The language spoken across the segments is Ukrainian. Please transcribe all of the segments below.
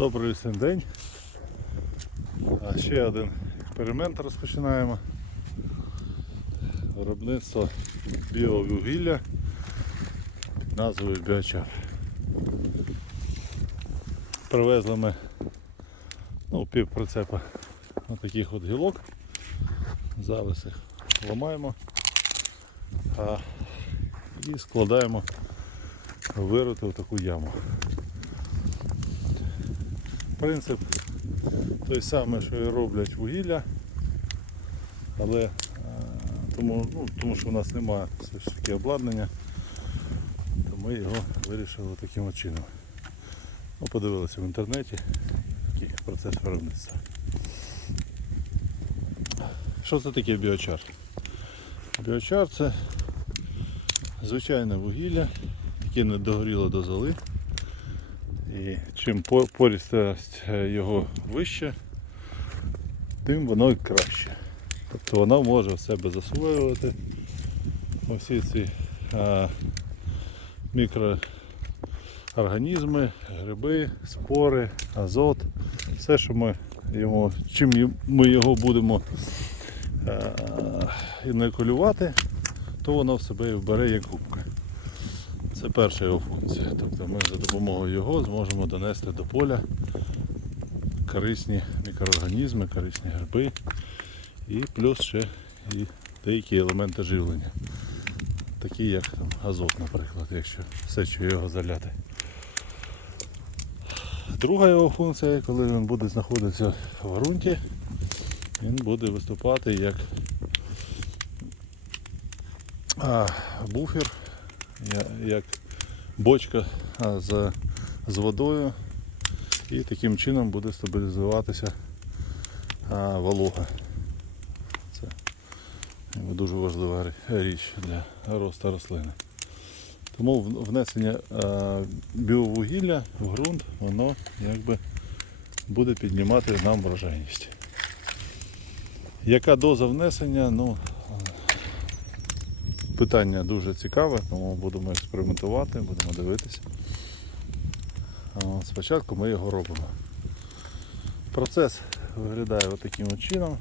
Добрий всім день. Ще один експеримент розпочинаємо. Виробництво біовугілля під назвою Біочар. Привезли ми ну, пів прицепа таких от гілок. Зараз їх ламаємо а, і складаємо вирити в таку яму. Принцип той самий, що і роблять вугілля, але е, тому, ну, тому що у нас немає все ж таки обладнання, то ми його вирішили таким чином. Ну, подивилися в інтернеті, який процес виробництва. Що це таке біочар? Біочар це звичайне вугілля, яке не догоріло до золи. І чим по- порістость е, його вища, тим воно і краще. Тобто воно може в себе засвоювати усі ці а, мікроорганізми, гриби, спори, азот, все, що ми йому, чим ми його будемо е, інокулювати, то воно в себе і вбере як губка. Це перша його функція. Тобто ми за допомогою його зможемо донести до поля корисні мікроорганізми, корисні гриби і плюс ще і деякі елементи живлення. Такі як там, азот, наприклад, якщо все, що його заляти. Друга його функція, коли він буде знаходитися в ґрунті, він буде виступати як буфер як бочка з, з водою і таким чином буде стабілізуватися волога. Це дуже важлива річ для росту рослини. Тому внесення біовугілля в ґрунт, воно якби буде піднімати нам врожайність. Яка доза внесення? Ну, Питання дуже цікаве, тому будемо експериментувати, будемо дивитися. Спочатку ми його робимо. Процес виглядає таким чином.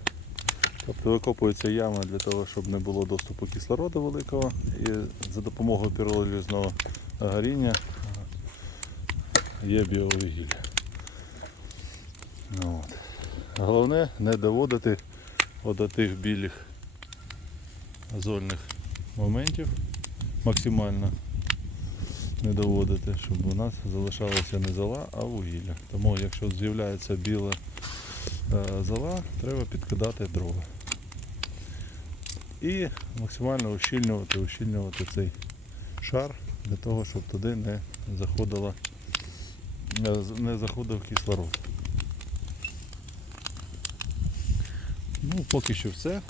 Тобто викопується яма для того, щоб не було доступу кислороду великого і за допомогою піролізного горіння є біовугілля. Ну, От. Головне не доводити до тих білих зольних моментів максимально не доводити, щоб у нас залишалася не зола, а вугілля. Тому якщо з'являється біла е, зола, треба підкидати дрова. І максимально ущільнювати, ущільнювати цей шар для того, щоб туди не заходила, не заходив кислород. Ну, поки що все.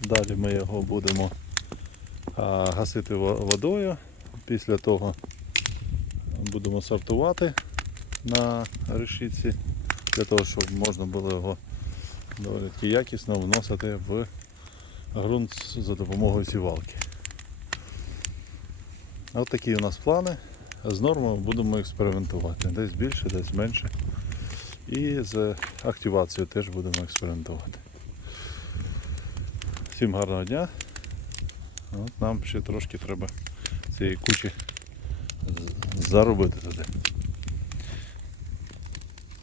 Далі ми його будемо гасити водою. Після того будемо сортувати на решітці, для того, щоб можна було його доволі якісно вносити в ґрунт за допомогою сівалки. Ось такі у нас плани. З нормами будемо експериментувати. Десь більше, десь менше. І з активацією теж будемо експериментувати. Всім гарного дня. От нам ще трошки треба цієї кучі заробити туди.